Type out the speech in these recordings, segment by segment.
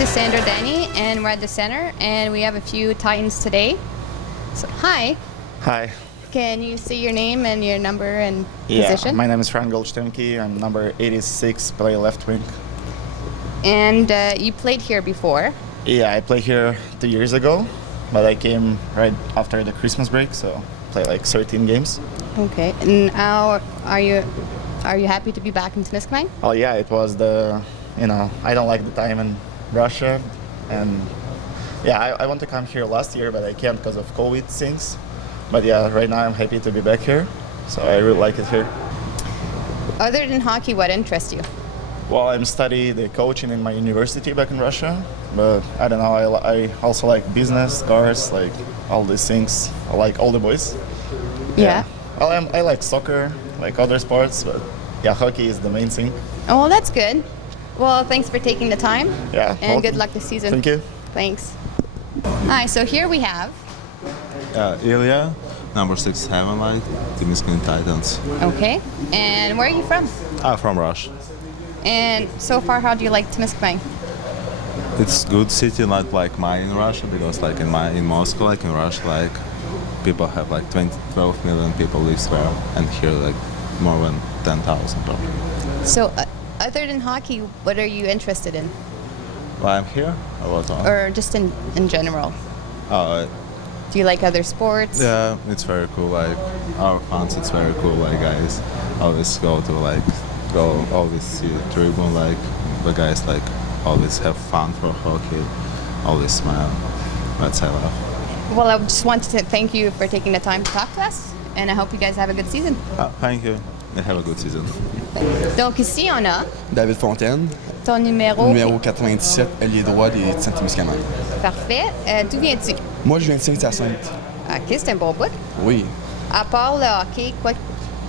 This is Sandra Danny, and we're at the center, and we have a few Titans today. So, hi. Hi. Can you say your name and your number and Yeah, position? my name is Fran Goldsteinke. I'm number 86, play left wing. And you played here before. Yeah, I played here 2 years ago, but I came right after the Christmas break, so played like 13 games. Okay. And how are you happy to be back in Temiskaming? Oh yeah, it was I don't like the time in Russia, and yeah, I want to come here last year, but I can't because of COVID things. But yeah, right now I'm happy to be back here, so I really like it here. Other than hockey, what interests you? Well, I'm studying the coaching in my university back in Russia, but I don't know, I also like business, cars, like all these things. I like all the boys. Yeah. Well, I like soccer, like other sports, but yeah, hockey is the main thing. Oh, well, that's good. Well, thanks for taking the time. Yeah. And welcome. good luck this season. Thank you. Thanks. Hi, so here we have. Ilya, number 6 Heavenlight, Temiskaming Titans. Okay. And where are you from? From Russia. And so far, how do you like Temiskaming? It's good city, not like mine in Russia, because like in Moscow, like in Russia, like people have like 12 million people live there, and here like more than 10,000 probably. So, other than hockey, what are you interested in? Why I'm here? Or what? Or just in general? Do you like other sports? Yeah, it's very cool. Like our fans, it's very cool. Like guys always always see tribune. Like the guys like always have fun for hockey, always smile. That's I love. Well, I just wanted to thank you for taking the time to talk to us, and I hope you guys have a good season. Thank you. And have a good season. Donc ici, on a David Fontaine, ton numéro. numéro 97, ailier droit des Saint-Témiscamingue. Parfait. D'où viens-tu? Moi, je viens de Saint-Hyacinthe. OK, c'est un bon bout. Oui. À part le hockey, quoi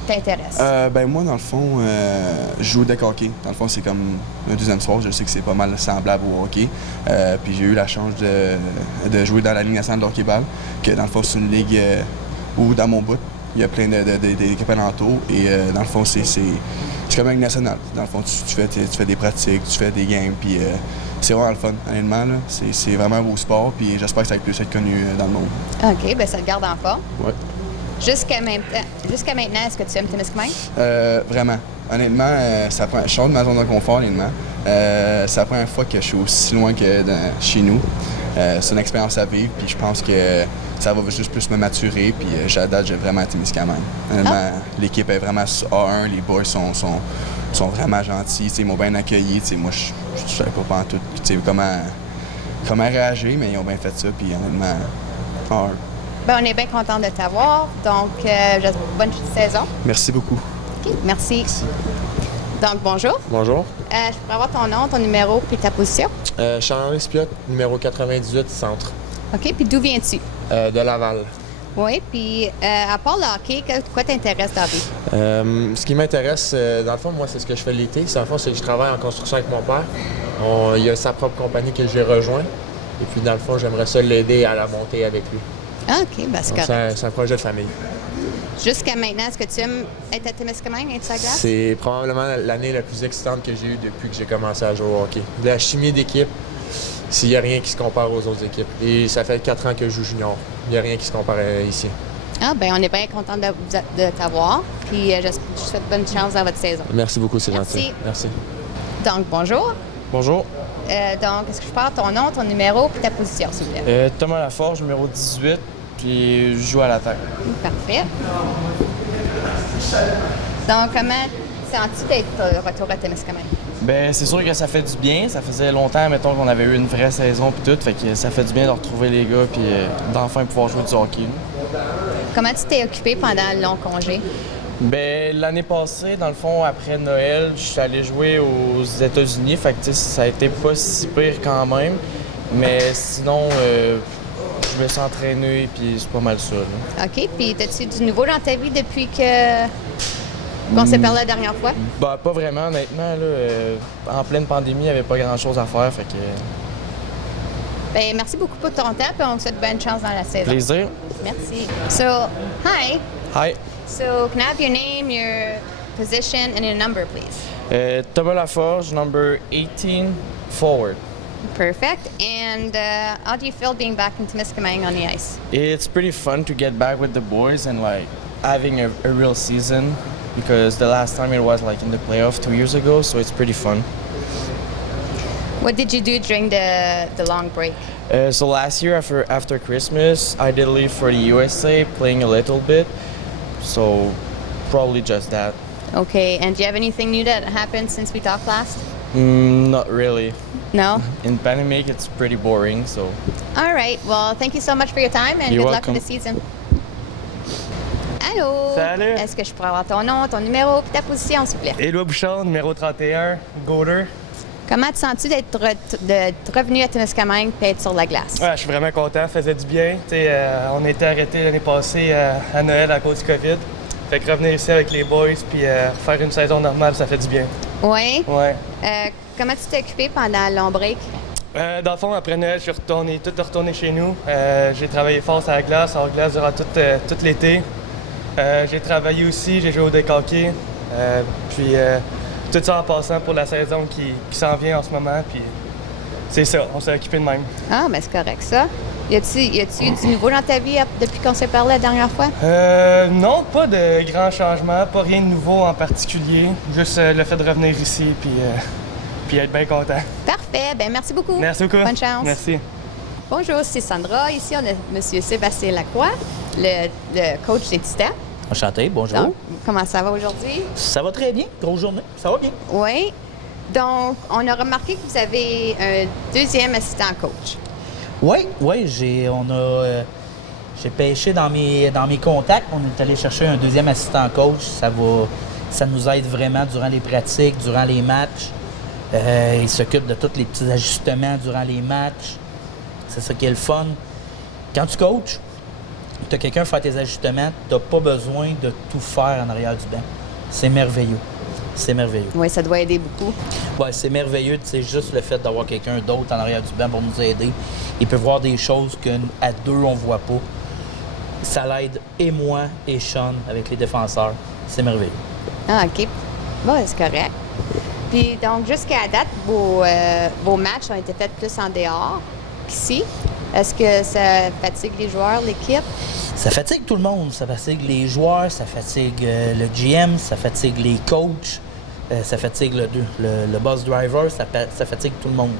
t'intéresse? Moi, dans le fond, je joue au deck hockey. Dans le fond, c'est comme un deuxième sport. Je sais que c'est pas mal semblable au hockey. Puis j'ai eu la chance de jouer dans la Ligue nationale de hockey-ball, que dans le fond, c'est une ligue où, dans mon bout, il y a plein d'équipes alentours. Et dans le fond, c'est comme une ligue nationale. Dans le fond, tu fais des pratiques, tu fais des games, puis c'est vraiment le fun, honnêtement. Là. C'est vraiment un beau sport, puis j'espère que ça puisse être connu dans le monde. OK, bien ça te garde en forme. Ouais. Jusqu'à maintenant, est-ce que tu aimes Temiskaming? Vraiment. Honnêtement, je sors de ma zone de confort, honnêtement. C'est la première fois que je suis aussi loin que chez nous. C'est une expérience à vivre, puis je pense que ça va juste plus me maturer, puis j'adore vraiment à Temiskaming. Honnêtement, l'équipe est vraiment A1, les boys sont vraiment gentils, ils m'ont bien accueilli. Moi, je ne savais pas tout comment réagir, mais ils ont bien fait ça, puis honnêtement, A1. Ben, on est bien content de t'avoir, donc bonne saison. Merci beaucoup. OK, merci. Donc, bonjour. Bonjour. Je pourrais avoir ton nom, ton numéro puis ta position? Charles-Henri Spiot, numéro 98, centre. OK, puis d'où viens-tu? De Laval. Oui, puis à part le hockey, quoi t'intéresse dans la vie? Ce qui m'intéresse, dans le fond, moi, c'est ce que je fais l'été. Dans le fond, c'est que je travaille en construction avec mon père. Il a sa propre compagnie que j'ai rejoint. Et puis, dans le fond, j'aimerais ça l'aider à la monter avec lui. Ah, OK, ben c'est correct. C'est un projet de famille. Jusqu'à maintenant, est-ce que tu aimes être à Temiskaming, être sur la glace? C'est probablement l'année la plus excitante que j'ai eue depuis que j'ai commencé à jouer au hockey. La chimie d'équipe, s'il n'y a rien qui se compare aux autres équipes. Et ça fait 4 ans que je joue junior. Il n'y a rien qui se compare ici. Ah, ben on est bien content de t'avoir. Puis je souhaite bonne chance dans votre saison. Merci beaucoup, c'est Merci. gentil. Merci. Donc, bonjour. Bonjour. Donc, est-ce que je parle ton nom, ton numéro puis ta position, s'il vous plaît? Thomas Laforge, numéro 18, puis je joue à l'attaque. Parfait. Donc, comment sens-tu d'être retour à Temiskaming? Ben c'est sûr que ça fait du bien. Ça faisait longtemps, mettons, qu'on avait eu une vraie saison puis tout. Fait que ça fait du bien de retrouver les gars puis d'enfin pouvoir jouer du hockey. Comment tu t'es occupé pendant le long congé? Ben l'année passée, dans le fond, après Noël, je suis allé jouer aux États-Unis. Fait que ça a été pas si pire quand même. Mais sinon, je me suis entraîné puis c'est pas mal ça. Là. OK. Puis, as-tu du nouveau dans ta vie depuis qu'on s'est parlé la dernière fois? Ben, pas vraiment, honnêtement. Là, en pleine pandémie, il n'y avait pas grand-chose à faire. Fait que... Ben, merci beaucoup pour ton temps puis on te souhaite bonne chance dans la saison. Plaisir. Merci. So, hi. Hi. So, can I have your name, your position, and your number, please? Thomas Laforge, number 18, forward. Perfect. And how do you feel being back in Temiskaming on the ice? It's pretty fun to get back with the boys and like having a real season because the last time it was like in the playoff 2 years ago, so it's pretty fun. What did you do during the long break? So last year after Christmas, I did leave for the USA, playing a little bit. So probably just that. Okay. And do you have anything new that happened since we talked last? Not really. No? In Panamake, it's pretty boring. So All right. Well, thank you so much for your time and You're good luck for welcome. the season. Allô? Salut. Est-ce que je pourrais avoir ton nom, ton numéro et ta position, s'il vous plaît? Éloi Bouchard, numéro 31, Goater. Comment te sens-tu d'être revenu à Temiskaming et être sur la glace? Ouais, je suis vraiment content, ça faisait du bien. On a été arrêtés l'année passée à Noël à cause du COVID. Fait que revenir ici avec les boys puis faire une saison normale, ça fait du bien. Oui. Ouais. Comment tu t'es occupé pendant le long break? Dans le fond, après Noël, je suis tout retourné chez nous. J'ai travaillé fort sur la glace, hors glace durant tout l'été. J'ai travaillé aussi, j'ai joué au deck hockey. Puis tout ça en passant pour la saison qui s'en vient en ce moment. Puis c'est ça, on s'est occupé de même. Ah, mais c'est correct, ça. Y a-tu eu du nouveau dans ta vie depuis qu'on s'est parlé la dernière fois? Non, pas de grands changements, pas rien de nouveau en particulier. Juste le fait de revenir ici puis être bien content. Parfait. Ben merci beaucoup. Merci beaucoup. Bonne chance. Merci. Bonjour, c'est Sandra. Ici, on a M. Sébastien Lacroix, le coach des Titans. Enchanté, bonjour. Donc, comment ça va aujourd'hui? Ça va très bien, grosse journée, ça va bien. Oui. Donc, on a remarqué que vous avez un deuxième assistant coach. Oui, j'ai pêché dans mes contacts, on est allé chercher un deuxième assistant coach. Ça nous aide vraiment durant les pratiques, durant les matchs. Il s'occupe de tous les petits ajustements durant les matchs. C'est ça qui est le fun. Quand tu coaches, tu as quelqu'un faire tes ajustements, tu n'as pas besoin de tout faire en arrière du banc. C'est merveilleux. C'est merveilleux. Oui, ça doit aider beaucoup. Ouais, c'est merveilleux. C'est juste le fait d'avoir quelqu'un d'autre en arrière du banc pour nous aider. Il peut voir des choses qu'à deux, on ne voit pas. Ça l'aide et moi et Sean avec les défenseurs. C'est merveilleux. Ah, OK. Bon, c'est correct. Puis, donc, jusqu'à date, vos matchs ont été faits plus en dehors qu'ici. Est-ce que ça fatigue les joueurs, l'équipe? Ça fatigue tout le monde. Ça fatigue les joueurs, ça fatigue le GM, ça fatigue les coachs, ça fatigue le bus driver, ça fatigue tout le monde.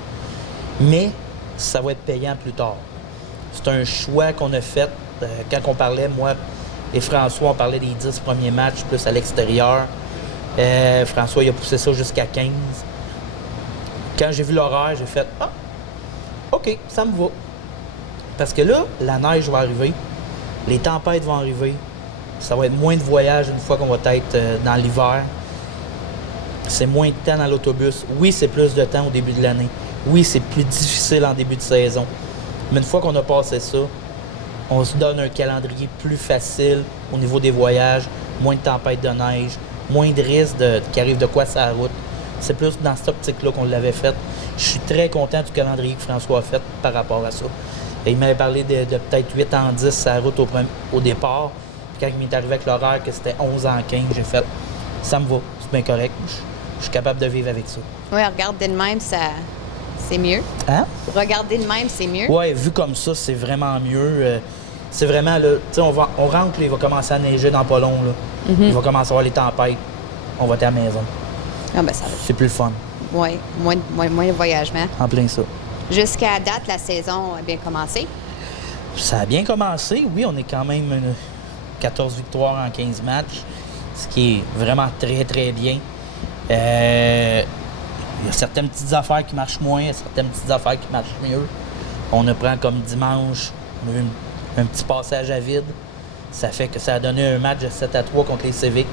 Mais ça va être payant plus tard. C'est un choix qu'on a fait quand on parlait, moi et François, on parlait des 10 premiers matchs plus à l'extérieur. François, il a poussé ça jusqu'à 15. Quand j'ai vu l'horaire, j'ai fait « Ah, OK, ça me va. » Parce que là, la neige va arriver, les tempêtes vont arriver, ça va être moins de voyages une fois qu'on va être dans l'hiver. C'est moins de temps dans l'autobus. Oui, c'est plus de temps au début de l'année. Oui, c'est plus difficile en début de saison. Mais une fois qu'on a passé ça, on se donne un calendrier plus facile au niveau des voyages, moins de tempêtes de neige, moins de risques qu'il arrive de quoi sur la route. C'est plus dans cette optique-là qu'on l'avait fait. Je suis très content du calendrier que François a fait par rapport à ça. Et il m'avait parlé de peut-être 8 en 10 sur la route au départ. Puis quand il m'est arrivé avec l'horaire que c'était 11 en 15, j'ai fait « ça me va, c'est bien correct, je suis capable de vivre avec ça ». Oui, regarder de même, c'est mieux. Hein? Regarder de même, c'est mieux. Oui, vu comme ça, c'est vraiment mieux. C'est vraiment, là, tu sais, on rentre, là, il va commencer à neiger dans pas long, là. Il va commencer à avoir les tempêtes. On va être à la maison. Ah, ben ça va. C'est plus le fun. Oui, moins de voyagement. En plein ça. Jusqu'à date, la saison a bien commencé. Ça a bien commencé. Oui, on est quand même 14 victoires en 15 matchs, ce qui est vraiment très, très bien. Il y a certaines petites affaires qui marchent moins, il y a certaines petites affaires qui marchent mieux. On apprend comme dimanche, on a eu un petit passage à vide. Ça fait que ça a donné un match de 7-3 contre les Civics.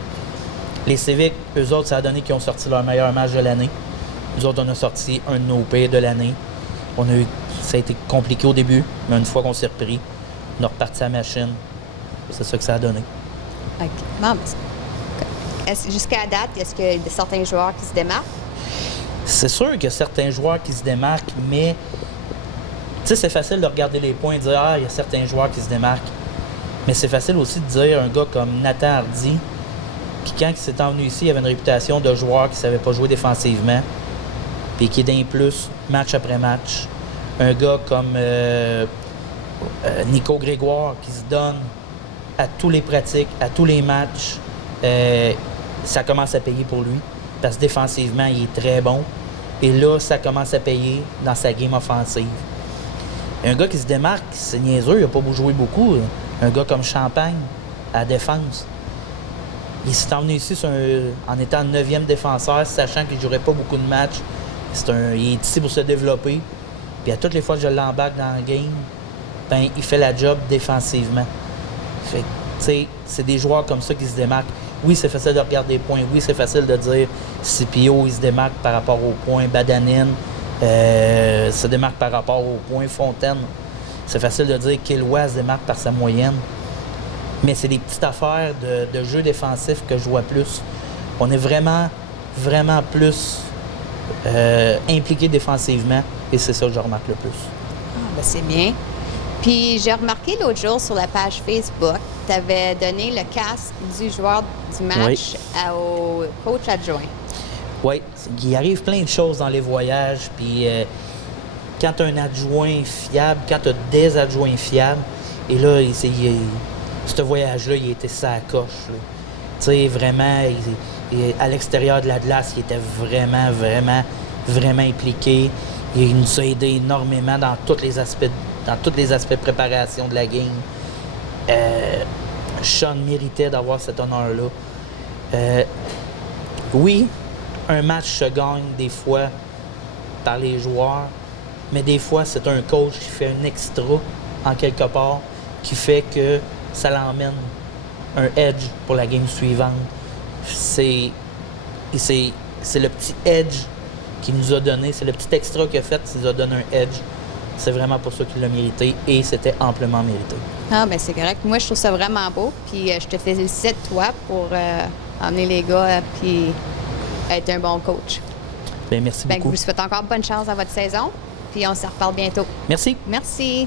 Les Civics, eux autres, ça a donné qu'ils ont sorti leur meilleur match de l'année. Nous autres, on a sorti un de nos pires de l'année. Ça a été compliqué au début, mais une fois qu'on s'est repris, on a reparti à la machine. C'est ça que ça a donné. OK. Bon, ben, jusqu'à date, est-ce qu'il y a certains joueurs qui se démarquent? C'est sûr qu'il y a certains joueurs qui se démarquent, mais tu sais, c'est facile de regarder les points et de dire « Ah, il y a certains joueurs qui se démarquent ». Mais c'est facile aussi de dire un gars comme Nathan Hardy, qui quand il s'est envenu ici, il avait une réputation de joueur qui ne savait pas jouer défensivement. puis qui est d'un plus match après match. Un gars comme Nico Grégoire qui se donne à tous les pratiques, à tous les matchs. Ça commence à payer pour lui parce que défensivement, il est très bon. Et là, ça commence à payer dans sa game offensive. Un gars qui se démarque, c'est niaiseux, il n'a pas joué beaucoup. Un gars comme Champagne, à la défense. Il s'est emmené ici en étant 9e défenseur, sachant qu'il ne jouerait pas beaucoup de matchs. Il est ici pour se développer. Puis à toutes les fois que je l'embarque dans le game, ben, il fait la job défensivement. Fait que, tu sais, c'est des joueurs comme ça qui se démarquent. Oui, c'est facile de regarder les points. Oui, c'est facile de dire Scipio, il se démarque par rapport aux points. Badanine se démarque par rapport aux points. Fontaine, c'est facile de dire Kilwa se démarque par sa moyenne. Mais c'est des petites affaires de jeu défensif que je vois plus. On est vraiment, vraiment plus impliqué défensivement et c'est ça que je remarque le plus. Ah, ben c'est bien. Puis j'ai remarqué l'autre jour sur la page Facebook, tu avais donné le casque du joueur du match au coach adjoint. Oui, il arrive plein de choses dans les voyages. Puis quand tu as un adjoint fiable, quand tu as des adjoints fiables, et là, ce voyage-là, il était sa coche. Tu sais, vraiment, à l'extérieur de la glace, il était vraiment, vraiment, vraiment impliqué. Il nous a aidé énormément dans tous les aspects de préparation de la game. Sean méritait d'avoir cet honneur-là. Oui, un match se gagne des fois par les joueurs, mais des fois, c'est un coach qui fait un extra en quelque part, qui fait que ça l'emmène un edge pour la game suivante. C'est le petit edge qu'il nous a donné, c'est le petit extra qu'il a fait qui nous a donné un edge. C'est vraiment pour ça qu'il l'a mérité et c'était amplement mérité. Ah, ben c'est correct. Moi, je trouve ça vraiment beau. Puis je te félicite, toi, pour emmener les gars puis être un bon coach. Bien, merci Ben, beaucoup. je vous souhaite encore bonne chance dans votre saison. Puis on se reparle bientôt. Merci. Merci.